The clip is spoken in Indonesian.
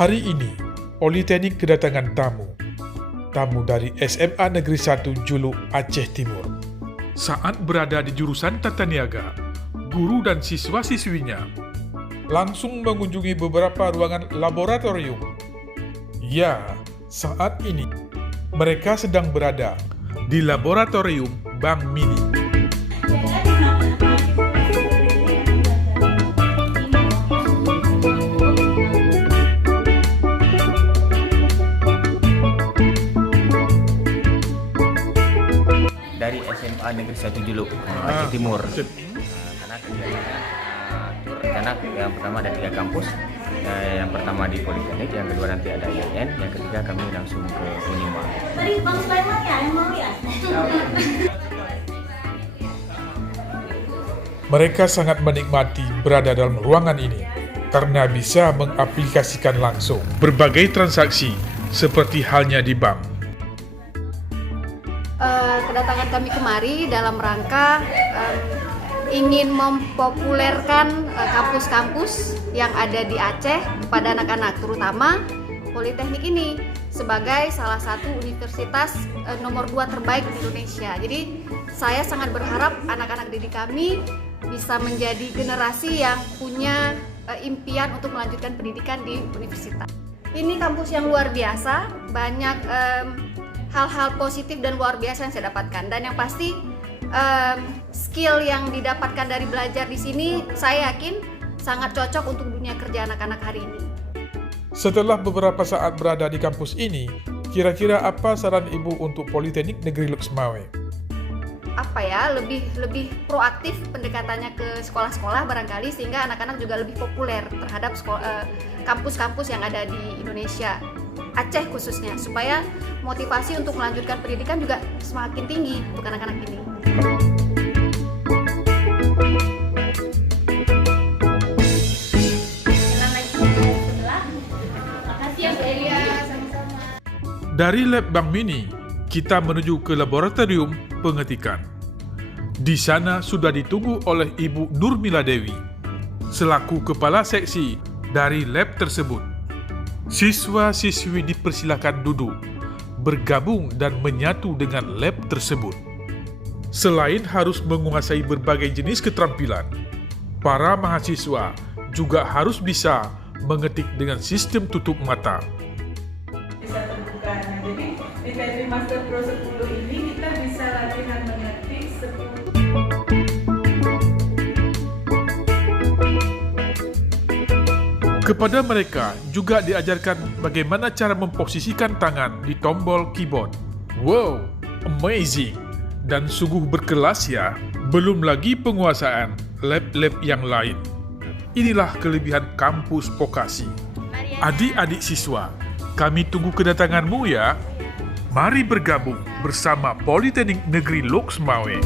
Hari ini, Politeknik kedatangan tamu. Tamu dari SMA Negeri 1 Juluk, Aceh Timur. Saat berada di jurusan Tata Niaga, guru dan siswa-siswinya langsung mengunjungi beberapa ruangan laboratorium. Ya, saat ini mereka sedang berada di laboratorium Bank Mini. Dari SMA Negeri 1 Juluk, Aceh Timur. Karena rencana yang pertama ada 3 kampus. Yang pertama di Politeknik, yang kedua nanti ada IAIN, yang ketiga kami langsung ke Unima. Mereka sangat menikmati berada dalam ruangan ini karena bisa mengaplikasikan langsung berbagai transaksi seperti halnya di bank. Kedatangan kami kemari dalam rangka ingin mempopulerkan kampus-kampus yang ada di Aceh kepada anak-anak, terutama Politeknik ini sebagai salah satu universitas nomor 2 terbaik di Indonesia. Jadi saya sangat berharap anak-anak didik kami bisa menjadi generasi yang punya impian untuk melanjutkan pendidikan di universitas. Ini kampus yang luar biasa, banyak hal-hal positif dan luar biasa yang saya dapatkan, dan yang pasti skill yang didapatkan dari belajar di sini saya yakin sangat cocok untuk dunia kerja anak-anak hari ini. Setelah beberapa saat berada di kampus ini, kira-kira apa saran Ibu untuk Politeknik Negeri Loksmawe? Lebih proaktif pendekatannya ke sekolah-sekolah barangkali, sehingga anak-anak juga lebih populer terhadap kampus-kampus yang ada di Indonesia, Aceh khususnya, supaya motivasi untuk melanjutkan pendidikan juga semakin tinggi untuk anak-anak ini. Dari lab Bank Mini, kita menuju ke laboratorium pengetikan. Di sana sudah ditunggu oleh Ibu Nurmila Dewi, selaku kepala seksi dari lab tersebut. Siswa-siswi dipersilakan duduk, bergabung dan menyatu dengan lab tersebut. Selain harus menguasai berbagai jenis keterampilan, para mahasiswa juga harus bisa mengetik dengan sistem tutup mata. Bisa terbuka. Nah, jadi di Petri Master Pro 10 ini kita bisa latihan mengetik 10. Kepada mereka juga diajarkan bagaimana cara memposisikan tangan di tombol keyboard. Wow, amazing! Dan sungguh berkelas ya, belum lagi penguasaan lab-lab yang lain. Inilah kelebihan kampus vokasi. Adik-adik siswa, kami tunggu kedatanganmu ya. Mari bergabung bersama Politeknik Negeri Loksmawe.